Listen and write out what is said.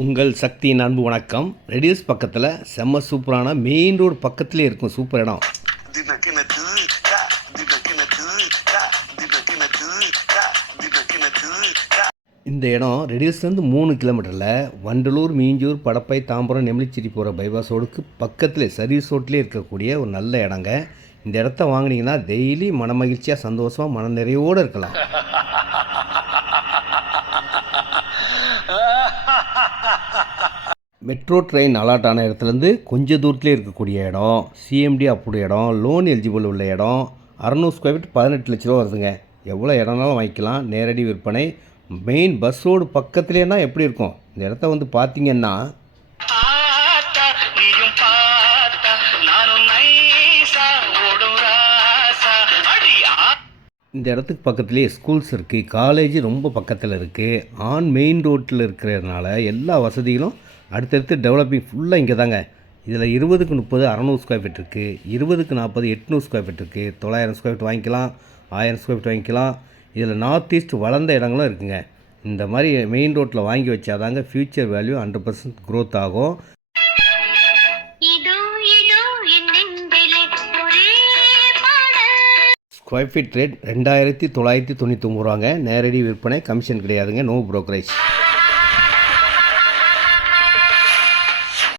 உங்கள் சக்தியின் அன்பு வணக்கம். ரெடியூஸ் பக்கத்தில் செம்ம சூப்பரான மெயின் ரோடு பக்கத்துலேயே இருக்கும் சூப்பர் இடம். இந்த இடம் ரெடியூஸ்லேருந்து 3 கிலோமீட்டரில் வண்டலூர், மீஞ்சூர், படப்பை, தாம்பரம், நெமிலிச்சிரி போகிற பைபாஸ் ரோடுக்கு பக்கத்தில் சர்வீஸ் ரோட்லேயே இருக்கக்கூடிய ஒரு நல்ல இடங்க. இந்த இடத்த வாங்கினீங்கன்னா டெய்லி மன மகிழ்ச்சியாக சந்தோஷமாக மன நிறைவோடு இருக்கலாம். மெட்ரோ ட்ரெயின் அலாட் ஆன இடத்துலேருந்து கொஞ்சம் தூரத்துலேயே இருக்கக்கூடிய இடம், சிஎம்டி அப்படி இடம், லோன் எலிஜிபிள் உள்ள இடம், 600 ஸ்கொயர் ஃபீட் 18 லட்ச ரூபா வருதுங்க. எவ்வளோ இடம்னாலும் வாங்கிக்கலாம். நேரடி விற்பனை. மெயின் பஸ் ரோடு பக்கத்துலேன்னா எப்படி இருக்கும்? இந்த இடத்த வந்து பார்த்தீங்கன்னா இந்த இடத்துக்கு பக்கத்துலேயே ஸ்கூல்ஸ் இருக்குது, காலேஜ் ரொம்ப பக்கத்தில் இருக்குது. ஆன் மெயின் ரோட்டில் இருக்கிறதுனால எல்லா வசதிகளும் அடுத்தடுத்து டெவலப்பிங் ஃபுல்லாக இங்கே தாங்க. இதில் 20க்கு 30 600 ஸ்கொயர் ஃபீட் இருக்குது, 20க்கு 40 800 ஸ்கொயர் ஃபீட் இருக்குது, 900 ஸ்கொயர் ஃபீட் வாங்கிக்கலாம், 1000 ஸ்கொயர் ஃபீட் வாங்கிக்கலாம். இதில் நார்த் ஈஸ்ட் வளர்ந்த இடங்களும் இருக்குங்க. இந்த மாதிரி மெயின் ரோட்டில் வாங்கி வச்சாதாங்க ஃப்யூச்சர் வேல்யூ 100% க்ரோத் ஆகும். ஸ்கொயர் ஃபீட் ரேட் 2999 ரூபாங்க. நேரடி விற்பனை, கமிஷன் கிடையாதுங்க. No brokerage.